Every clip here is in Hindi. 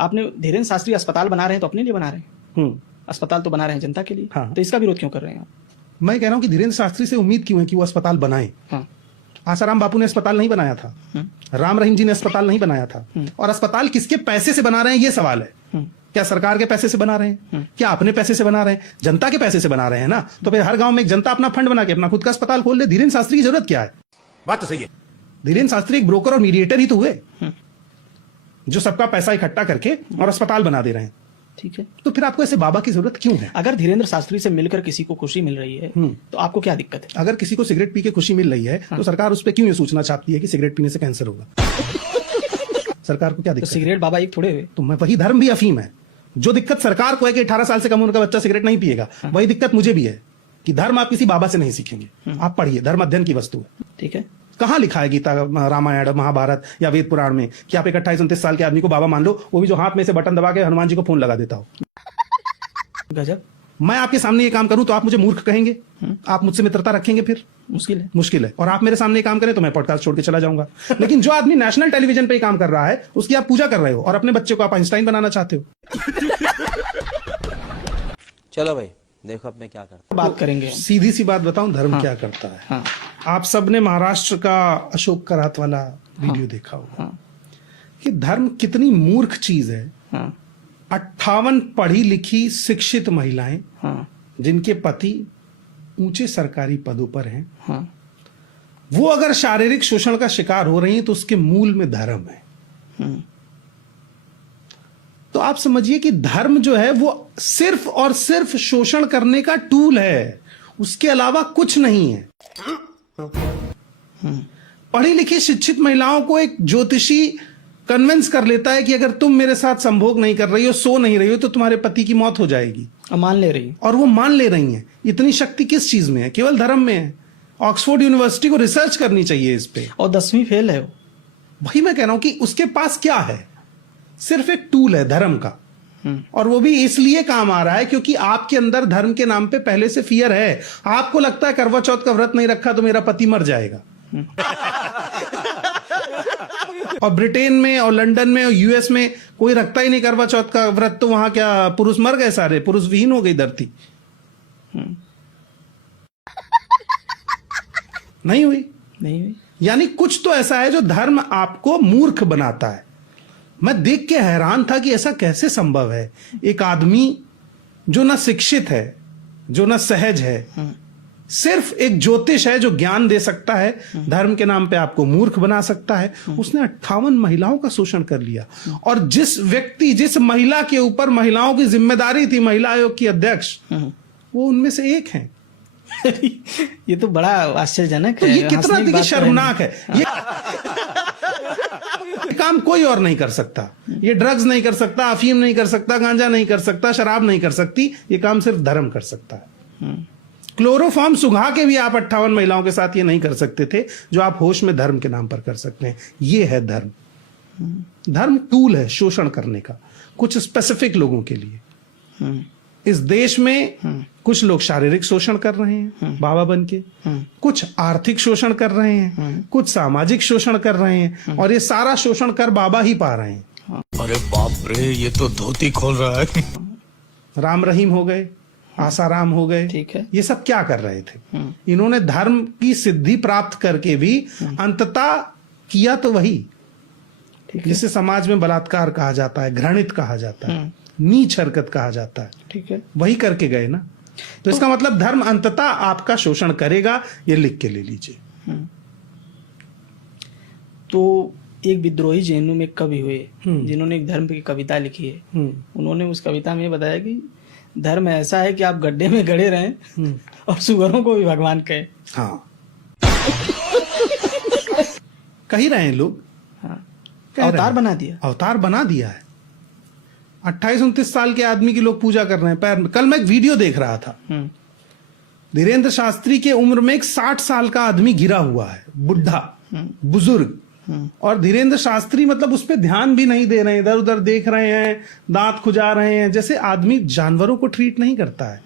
आपने धीरेन्द्र शास्त्री अस्पताल बना रहे हैं तो अपने लिए बना रहे हैं, अस्पताल तो बना रहे हैं जनता के लिए। हाँ। तो इसका विरोध क्यों कर रहे हैं आप? मैं कह रहा हूं कि धीरेन्द्र शास्त्री से उम्मीद क्यों है कि वो अस्पताल बनाए। हाँ। आसाराम बापू ने अस्पताल नहीं बनाया था, राम रहीम जी ने अस्पताल नहीं बनाया था। और अस्पताल किसके पैसे से बना रहे हैं ये सवाल है। क्या सरकार के पैसे से बना रहे हैं, क्या अपने पैसे से बना रहे हैं? जनता के पैसे से बना रहे हैं ना। तो फिर हर गांव में एक जनता अपना फंड बना के अपना खुद का अस्पताल खोल ले। धीरेन्द्र शास्त्री की जरूरत क्या है? बात तो सही है। धीरेन्द्र शास्त्री एक ब्रोकर और मीडिएटर ही तो हुए, जो सबका पैसा इकट्ठा करके और अस्पताल बना दे रहे हैं। ठीक है, तो फिर आपको ऐसे बाबा की जरूरत क्यों है? अगर धीरेन्द्र शास्त्री से मिलकर किसी को खुशी मिल रही है तो आपको क्या दिक्कत है? अगर किसी को सिगरेट पी के खुशी मिल रही है तो सरकार उस पर क्यों ये सूचना चाहती है कि सिगरेट पीने से कैंसर होगा? सरकार को क्या तो दिक्कत? सिगरेट बाबा एक थोड़े हुए। तो मैं वही धर्म भी अफीम है। जो दिक्कत सरकार को है कि 18 साल से कम उम्र का बच्चा सिगरेट नहीं पिएगा, वही दिक्कत मुझे भी है कि धर्म आप किसी बाबा से नहीं सीखेंगे। आप पढ़िए, धर्म अध्ययन की वस्तु है। ठीक है, कहाँ लिखा है गीता, रामायण, महाभारत या वेद पुराण में कि आप एक 28-29 साल के आदमी को बाबा मान लो, वो भी जो हाथ में से बटन दबा के हनुमान जी को फोन लगा देता हो? गजब। मैं आपके सामने ये काम करूं तो आप मुझे मूर्ख कहेंगे? आप मुझसे मित्रता रखेंगे? फिर मुश्किल है। और आप मेरे सामने ये काम करें तो मैं पॉडकास्ट छोड़ के चला जाऊंगा। लेकिन जो आदमी नेशनल टेलीविजन पे काम कर रहा है उसकी आप पूजा कर रहे हो और अपने बच्चे को आप आइंस्टाइन बनाना चाहते हो। चलो भाई देखो अब मैं क्या करता बात करेंगे। सीधी सी बात बताऊं, धर्म क्या करता है। हाँ। आप सबने महाराष्ट्र का अशोक करात वाला वीडियो देखा होगा कि धर्म कितनी मूर्ख चीज है। 58 पढ़ी लिखी शिक्षित महिलाएं जिनके पति ऊंचे सरकारी पदों पर हैं, वो अगर शारीरिक शोषण का शिकार हो रही हैं तो उसके मूल में धर्म है। तो आप समझिए कि धर्म जो है वो सिर्फ और सिर्फ शोषण करने का टूल है, उसके अलावा कुछ नहीं है। पढ़ी लिखी शिक्षित महिलाओं को एक ज्योतिषी कन्विंस कर लेता है कि अगर तुम मेरे साथ संभोग नहीं कर रही हो, सो नहीं रही हो, तो तुम्हारे पति की मौत हो जाएगी। मान ले रही, और वो मान ले रही हैं। इतनी शक्ति किस चीज में है? केवल धर्म में है। ऑक्सफोर्ड यूनिवर्सिटी को रिसर्च करनी चाहिए इस पे। और 10वीं फेल है वो। वही मैं कह रहा हूं कि उसके पास क्या है? सिर्फ एक टूल है धर्म का, और वो भी इसलिए काम आ रहा है क्योंकि आपके अंदर धर्म के नाम पे पहले से फियर है। आपको लगता है करवा चौथ का व्रत नहीं रखा तो मेरा पति मर जाएगा। और ब्रिटेन में और लंदन में और यूएस में कोई रखता ही नहीं करवा चौथ का व्रत, तो वहां क्या पुरुष मर गए सारे? पुरुष विहीन हो गई धरती? नहीं हुई। यानी कुछ तो ऐसा है जो धर्म आपको मूर्ख बनाता है। मैं देख के हैरान था कि ऐसा कैसे संभव है। एक आदमी जो ना शिक्षित है, जो ना सहज है, सिर्फ एक ज्योतिष है जो ज्ञान दे सकता है, धर्म के नाम पे आपको मूर्ख बना सकता है। उसने 58 महिलाओं का शोषण कर लिया। और जिस महिला के ऊपर महिलाओं की जिम्मेदारी थी, महिला आयोग की अध्यक्ष, वो उनमें से एक है। ये तो बड़ा आश्चर्यजनक है। ये कितना देखिए शर्मनाक है। ये काम कोई और नहीं कर सकता। ये ड्रग्स नहीं कर सकता, अफीम नहीं कर सकता, गांजा नहीं कर सकता, शराब नहीं कर सकती। ये काम सिर्फ धर्म कर सकता है। क्लोरोफॉर्म सुंघा के भी आप 58 महिलाओं के साथ ये नहीं कर सकते थे जो आप होश में धर्म के नाम पर कर सकते हैं। ये है धर्म। धर्म टूल है शोषण करने का, कुछ स्पेसिफिक लोगों के लिए। इस देश में कुछ लोग शारीरिक शोषण कर रहे हैं बाबा बन के, कुछ आर्थिक शोषण कर रहे हैं, कुछ सामाजिक शोषण कर रहे हैं, और ये सारा शोषण कर बाबा ही पा रहे हैं। अरे बाप रे, ये तो धोती खोल रहा है। राम रहीम हो गए, आसाराम हो गए, ठीक है। ये सब क्या कर रहे थे? इन्होंने धर्म की सिद्धि प्राप्त करके भी अंततः किया तो वही जिसे समाज में बलात्कार कहा जाता है, घृणित कहा जाता है, नीच हरकत कहा जाता है। ठीक है, वही करके गए ना। तो इसका मतलब धर्म अंततः आपका शोषण करेगा, ये लिख के ले लीजिए। तो एक विद्रोही जेएनयू में कवि हुए जिन्होंने एक धर्म की कविता लिखी है। उन्होंने उस कविता में बताया कि धर्म ऐसा है कि आप गड्ढे में गड़े रहें और सुअरों को भी भगवान कहें। हाँ, कही रहे हैं लोग। हाँ, अवतार बना दिया, अवतार बना दिया है। 28-29 साल के आदमी की लोग पूजा कर रहे हैं पैर में। कल मैं एक वीडियो देख रहा था, धीरेन्द्र शास्त्री के उम्र में एक 60 साल का आदमी गिरा हुआ है, बुढ़ा बुजुर्ग, और धीरेन्द्र शास्त्री मतलब उस पर ध्यान भी नहीं दे रहे हैं, इधर उधर देख रहे हैं, दांत खुजा रहे हैं। जैसे आदमी जानवरों को ट्रीट नहीं करता है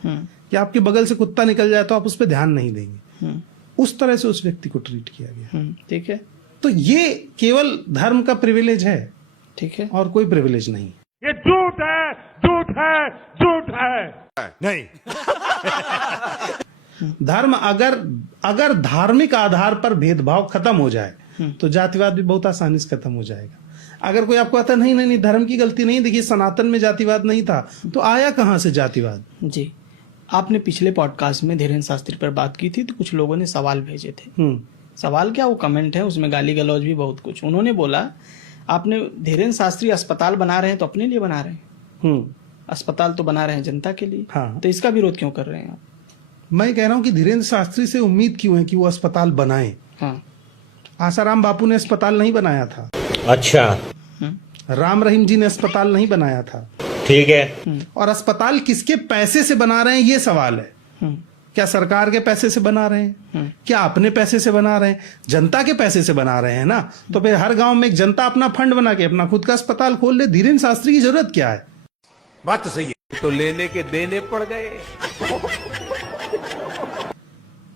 कि आपके बगल से कुत्ता निकल जाए तो आप उस पर ध्यान नहीं देंगे, उस तरह से उस व्यक्ति को ट्रीट किया गया। ठीक है, तो ये केवल धर्म का प्रिविलेज है, ठीक है, और कोई प्रिविलेज नहीं। ये झूठ है, झूठ है, झूठ है। नहीं। धर्म अगर धार्मिक आधार पर भेदभाव खत्म हो जाए तो जातिवाद भी बहुत आसानी से खत्म हो जाएगा। अगर कोई आपको कहता नहीं धर्म की गलती नहीं, देखिए सनातन में जातिवाद नहीं था, तो आया कहां से जातिवाद? जी, आपने पिछले पॉडकास्ट में धीरेन्द्र शास्त्री पर बात की थी, तो कुछ लोगों ने सवाल भेजे थे। सवाल क्या, वो कमेंट है, उसमें गाली गलौज भी बहुत कुछ। उन्होंने बोला, आपने धीरेन्द्र शास्त्री अस्पताल बना रहे हैं तो अपने लिए बना रहे हैं, अस्पताल तो बना रहे हैं जनता के लिए, हाँ। तो इसका विरोध क्यों कर रहे हैं आप? मैं कह रहा हूं कि धीरेन्द्र शास्त्री से उम्मीद क्यों है कि वो अस्पताल बनाए? हाँ। आसाराम बापू ने अस्पताल नहीं बनाया था, अच्छा, राम रहीम जी ने अस्पताल नहीं बनाया था, ठीक है। और अस्पताल किसके पैसे से बना रहे हैं ये सवाल है। क्या सरकार के पैसे से बना रहे हैं? क्या अपने पैसे से बना रहे हैं? जनता के पैसे से बना रहे हैं ना, तो फिर हर गांव में एक जनता अपना फंड बना के अपना खुद का अस्पताल खोल ले। धीरेन्द्र शास्त्री की जरूरत क्या है? बात तो सही है। तो लेने के देने पड़ गए।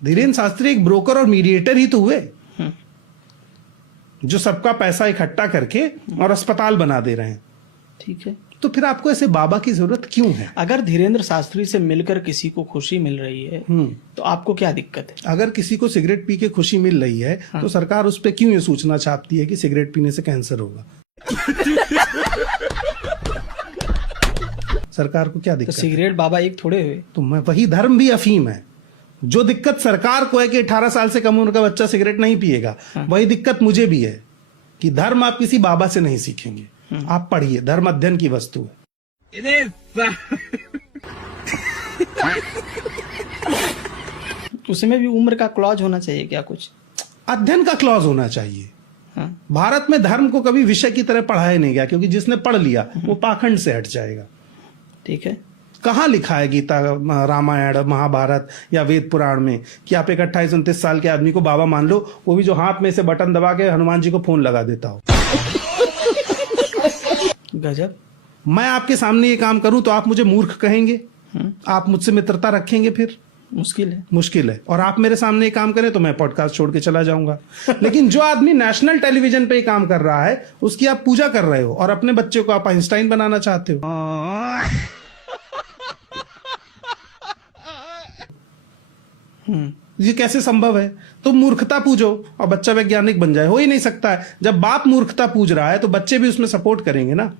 धीरेन्द्र शास्त्री एक ब्रोकर और मीडिएटर ही तो हुए, जो सबका पैसा इकट्ठा करके और अस्पताल बना दे रहे हैं। ठीक है, तो फिर आपको ऐसे बाबा की जरूरत क्यों है? अगर धीरेन्द्र शास्त्री से मिलकर किसी को खुशी मिल रही है तो आपको क्या दिक्कत है? अगर किसी को सिगरेट पी के खुशी मिल रही है तो सरकार उस पर क्यों ये सूचना छापती है कि सिगरेट पीने से कैंसर होगा? सरकार को क्या तो दिक्कत है? सिगरेट बाबा एक थोड़े हुए। तो मैं वही, धर्म भी अफीम है। जो दिक्कत सरकार को है कि 18 साल से कम उम्र का बच्चा सिगरेट नहीं पिएगा, वही दिक्कत मुझे भी है कि धर्म आप किसी बाबा से नहीं सीखेंगे। आप पढ़िए, धर्म अध्ययन की वस्तु है। उसमें भी उम्र का क्लॉज होना चाहिए क्या? कुछ अध्ययन का क्लॉज होना चाहिए। हाँ। भारत में धर्म को कभी विषय की तरह पढ़ाया नहीं गया, क्योंकि जिसने पढ़ लिया वो पाखंड से हट जाएगा। ठीक है, कहाँ लिखा है गीता, रामायण, महाभारत या वेद पुराण में कि आप एक 28-29 साल के आदमी को बाबा मान लो, वो भी जो हाथ में से बटन दबा के हनुमान जी को फोन लगा देता हो? गजब। मैं आपके सामने ये काम करूं तो आप मुझे मूर्ख कहेंगे? आप मुझसे मित्रता रखेंगे? फिर मुश्किल है। और आप मेरे सामने ये काम करें तो मैं पॉडकास्ट छोड़ के चला जाऊंगा। लेकिन जो आदमी नेशनल टेलीविजन पे काम कर रहा है उसकी आप पूजा कर रहे हो, और अपने बच्चे को आप आइंस्टाइन बनाना चाहते हो। ये कैसे संभव है? तुम मूर्खता पूजो और बच्चा वैज्ञानिक बन जाए, हो ही नहीं सकता है। जब बाप मूर्खता पूज रहा है तो बच्चे भी उसमें सपोर्ट करेंगे ना।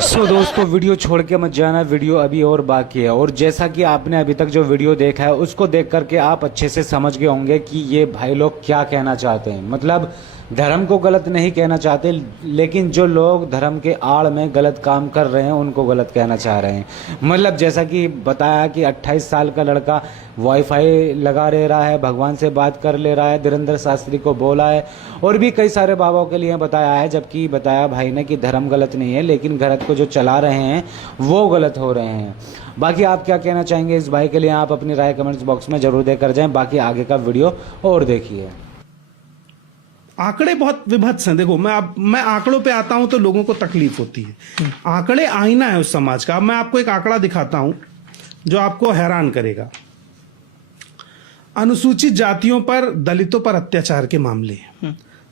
सो दोस्तों, वीडियो छोड़ के मत जाना, वीडियो अभी और बाकी है। और जैसा कि आपने अभी तक जो वीडियो देखा है उसको देख करके आप अच्छे से समझ गए होंगे कि ये भाई लोग क्या कहना चाहते हैं। मतलब धर्म को गलत नहीं कहना चाहते, लेकिन जो लोग धर्म के आड़ में गलत काम कर रहे हैं उनको गलत कहना चाह रहे हैं। मतलब जैसा कि बताया कि 28 साल का लड़का वाईफाई लगा ले रहा है, भगवान से बात कर ले रहा है, धीरेन्द्र शास्त्री को बोला है, और भी कई सारे बाबाओं के लिए बताया है। जबकि बताया भाई ने कि धर्म गलत नहीं है, लेकिन गलत को जो चला रहे हैं वो गलत हो रहे हैं। बाकी आप क्या कहना चाहेंगे इस भाई के लिए, आप अपनी राय कमेंट्स बॉक्स में जरूर देकर जाएं। बाकी आगे का वीडियो और देखिए। आंकड़े बहुत विभत्स हैं। देखो, मैं आंकड़ों पे आता हूं तो लोगों को तकलीफ होती है। आंकड़े आईना है उस समाज का। अब मैं आपको एक आंकड़ा दिखाता हूं जो आपको हैरान करेगा। अनुसूचित जातियों पर, दलितों पर अत्याचार के मामले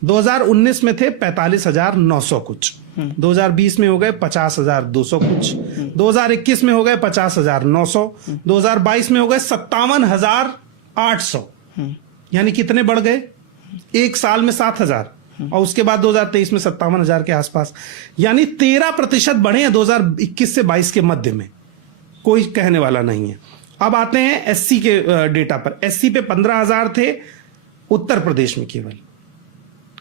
2019 में थे 45,900 कुछ, 2020 में हो गए 50,200 कुछ, 2021 में हो गए 50,900, 2022 में हो गए 57,800। यानी कितने बढ़ गए? एक साल में 7,000, और उसके बाद 2023 में 57,000 के आसपास। यानी 13% बढ़े हैं 2021 से 22 के मध्य में। कोई कहने वाला नहीं है। अब आते हैं एससी के डेटा पर। एससी पे 15,000 थे उत्तर प्रदेश में,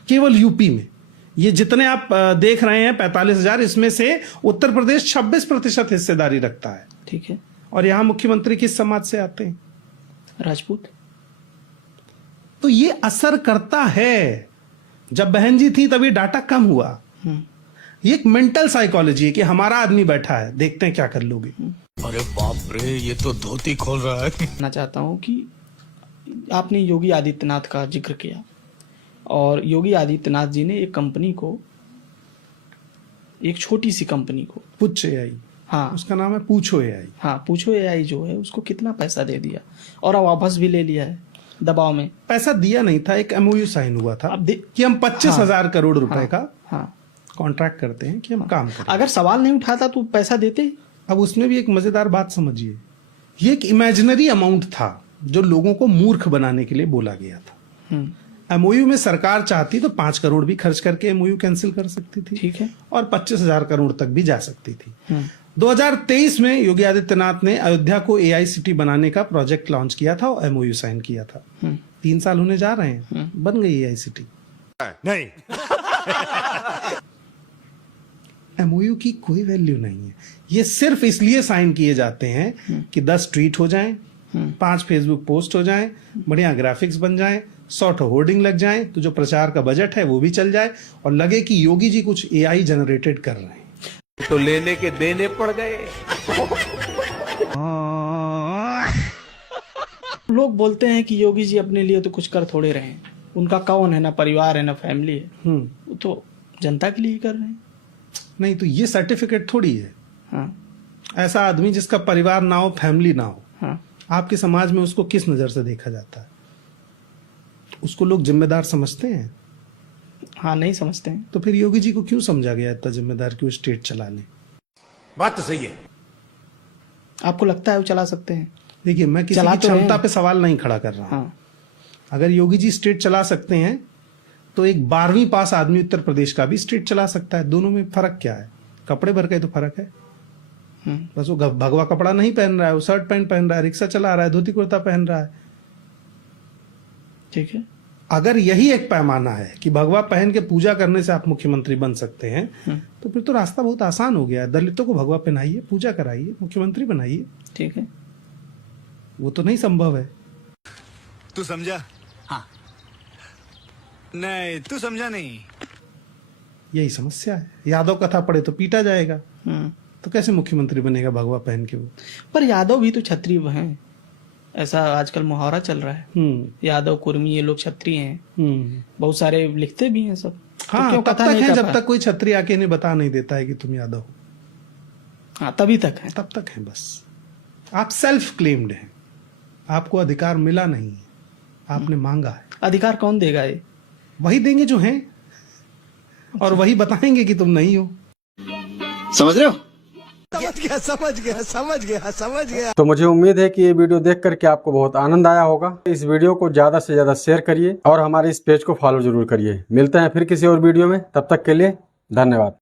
केवल यूपी में। ये जितने आप देख रहे हैं 45,000, इसमें से उत्तर प्रदेश 26% हिस्सेदारी रखता है। ठीक है। और यहां मुख्यमंत्री किस समाज से आते हैं? राजपूत। तो ये असर करता है। जब बहन जी थी तभी डाटा कम हुआ। ये एक मेंटल साइकोलॉजी है कि हमारा आदमी बैठा है, देखते हैं क्या कर लोगे। अरे बाप रे, ये तो धोती खोल रहा है। मैं चाहता हूं कि आपने योगी आदित्यनाथ का जिक्र किया, और योगी आदित्यनाथ जी ने एक कंपनी को, एक छोटी सी कंपनी को, पूछ AI, हाँ उसका नाम है पूछो AI। हाँ, पूछो AI जो है उसको कितना पैसा दे दिया, और अब वापस भी ले लिया है दबाव में। पैसा दिया नहीं था, एक MOU साइन हुआ था कि हम 25,000 करोड़ रुपए का कॉन्ट्रैक्ट करते हैं कि हम काम करें। अगर सवाल नहीं उठाता तो पैसा देते। अब उसमें भी एक मजेदार बात समझिए, ये एक इमेजिनरी अमाउंट था जो लोगों को मूर्ख बनाने के लिए बोला गया था। एमओयू में सरकार चाहती तो 5 करोड़ भी खर्च करके एमओयू कैंसिल कर सकती थी, ठीक है, और 25,000 करोड़ तक भी जा सकती थी। 2023 में योगी आदित्यनाथ ने अयोध्या को एआईसीटी बनाने का प्रोजेक्ट लॉन्च किया था और एमओयू साइन किया था। 3 साल होने जा रहे हैं, बन गई एआईसीटी नहीं। एमओयू की कोई वैल्यू नहीं है। ये सिर्फ इसलिए साइन किए जाते हैं कि 10 ट्वीट हो जाएं, 5 फेसबुक पोस्ट हो जाएं, बढ़िया ग्राफिक्स बन जाएं, 100 होर्डिंग लग जाएं, तो जो प्रचार का बजट है वो भी चल जाए और लगे कि योगी जी कुछ एआई जनरेटेड कर रहे हैं। तो लेने के देने पड़ गए। लोग बोलते हैं कि योगी जी अपने लिए तो कुछ कर थोड़े रहे हैं, उनका कौन है, ना परिवार है ना फैमिली है, वो तो जनता के लिए ही कर रहे हैं। नहीं तो ये सर्टिफिकेट थोड़ी है। हाँ, ऐसा आदमी जिसका परिवार ना हो, फैमिली ना हो, हाँ, आपके समाज में उसको किस नजर से देखा जाता है? उसको लोग जिम्मेदार समझते हैं? हाँ, नहीं समझते हैं। तो फिर योगी जी को क्यों समझा गया इतना जिम्मेदार कि वो स्टेट चला ले? बात तो सही है। आपको लगता है वो चला सकते हैं? देखिए, मैं किसी चला की तो रहे क्षमता हैं। पे सवाल नहीं खड़ा कर रहा हूं। हाँ, अगर योगी जी स्टेट चला सकते हैं तो एक 12वीं पास आदमी उत्तर प्रदेश का भी स्टेट चला सकता है। दोनों में फर्क क्या है? कपड़े भर का ही तो फर्क है। बस वो भगवा कपड़ा नहीं पहन रहा है, वो शर्ट पैंट पहन रहा है, रिक्शा चला रहा है, धोती कुर्ता पहन रहा है। ठीक है। अगर यही एक पैमाना है कि भगवा पहन के पूजा करने से आप मुख्यमंत्री बन सकते हैं, तो फिर तो रास्ता बहुत आसान हो गया है। दलितों को भगवा पहनाइए, पूजा कराइए, मुख्यमंत्री बनाइए। ठीक है। वो तो नहीं संभव है। तू समझा? हाँ। नहीं, तू समझा नहीं। यही समस्या है। यादव कथा पढ़े तो पीटा जाएगा, तो कैसे मुख्यमंत्री बनेगा भगवा पहन के वो? पर यादव भी तो क्षत्रिय हैं, ऐसा आजकल मुहावरा चल रहा है। यादव कुर्मी ये लोग क्षत्रिय हैं, बहुत सारे लिखते भी हैं सब। हाँ, तो क्यों तब कथा तक नहीं है कर जब पाए? तक कोई छत्री आके इन्हें बता नहीं देता है कि तुम यादव हो। हाँ, तभी तक है। तब तक है बस। आप सेल्फ क्लेम्ड हैं, आपको अधिकार मिला नहीं है, आपने मांगा है। अधिकार कौन देगा ये? वही देंगे जो हैं, और वही बताएंगे कि तुम नहीं हो। समझ रहे हो? तो मुझे उम्मीद है कि ये वीडियो देख करके आपको बहुत आनंद आया होगा। इस वीडियो को ज्यादा से ज्यादा शेयर करिए और हमारे इस पेज को फॉलो जरूर करिए। मिलते हैं फिर किसी और वीडियो में, तब तक के लिए धन्यवाद।